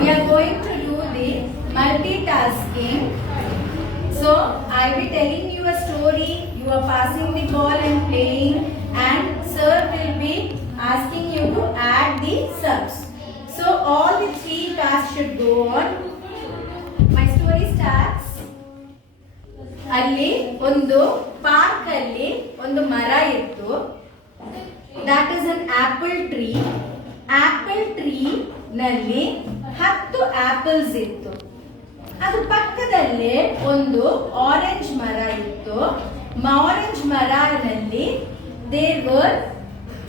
We are going to do the multitasking. So I will be telling you a story. You are passing the ball and playing, and sir will be asking you to add the subs. So all the three tasks should go on. My story starts. ಅಲ್ಲಿ ಒಂದು ಪಾರ್ಕ್ ಅಲ್ಲಿ ಒಂದು ಮರ ಇತ್ತು. That is an apple tree. Apple tree ನಲ್ಲಿ 10 ಆಪಲ್ಸ್ ಇತ್ತು. ಅದು ಪಕ್ಕದಲ್ಲೇ ಒಂದು ಆರೆಂಜ್ ಮರ ಇತ್ತು. ಆರೆಂಜ್ ಮರನಲ್ಲಿ there were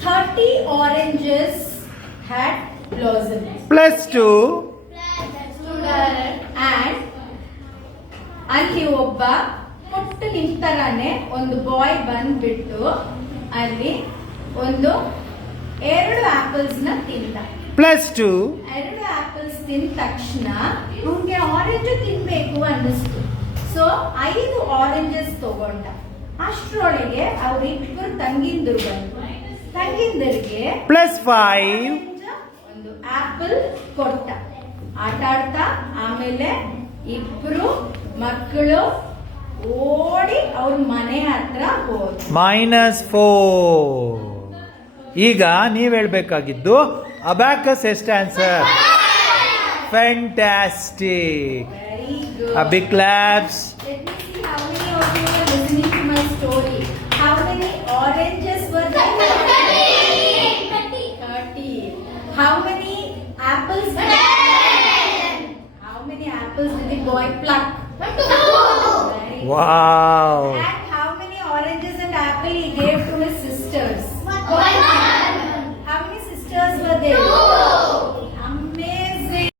30 oranges had blossomed. +2. And ಅಲ್ಲಿ ಒಬ್ಬ ಪುಟ್ಟ ನಿಂತರಾನೆ ಒಂದು ಬಾಯ್ ಬಂದ್ಬಿಟ್ಟು ಅಲ್ಲಿ ಒಂದು 2 ಆಪಲ್ಸ್ ನ ತಿಂದ. +2. 2 ಆಪಲ್ಸ್ ತಿಂದ ತಕ್ಷಣ ಅವನಿಗೆ ಆರೆಂಜ್ ತಿನ್ಬೇಕು ಅನ್ನಿಸ್ತು. ಸೊ 5 ಆರೆಂಜಸ್ ತಗೊಂಡ. ಅಷ್ಟರೊಳಗೆ ಅವ್ರಿಬ್ಬರು ತಂಗಿಂದರು ಬಂತು. ತಂಗಿಂದರಿಗೆ +5. ಒಂದು ಆಪಲ್ ಕೊಟ್ಟ. ಆಟ ಆಡ್ತಾ ಆಮೇಲೆ ಇಬ್ರು ಮಕ್ಕಳು ಓಡಿ ಅವ್ರ ಮನೆ ಹತ್ರ ಹೋದ್ರು. -4. ಈಗ ನೀವ್ ಹೇಳ್ಬೇಕಾಗಿದ್ದು ಅಬ್ಯಾಕಸ್ ಎಷ್ಟು answer? Fantastic. Very good. A big claps. Let me see how many of you were listening to my story. How many oranges were there? 30. How many apples? 10. How many apples did the boy pluck? 2. Very good. Wow.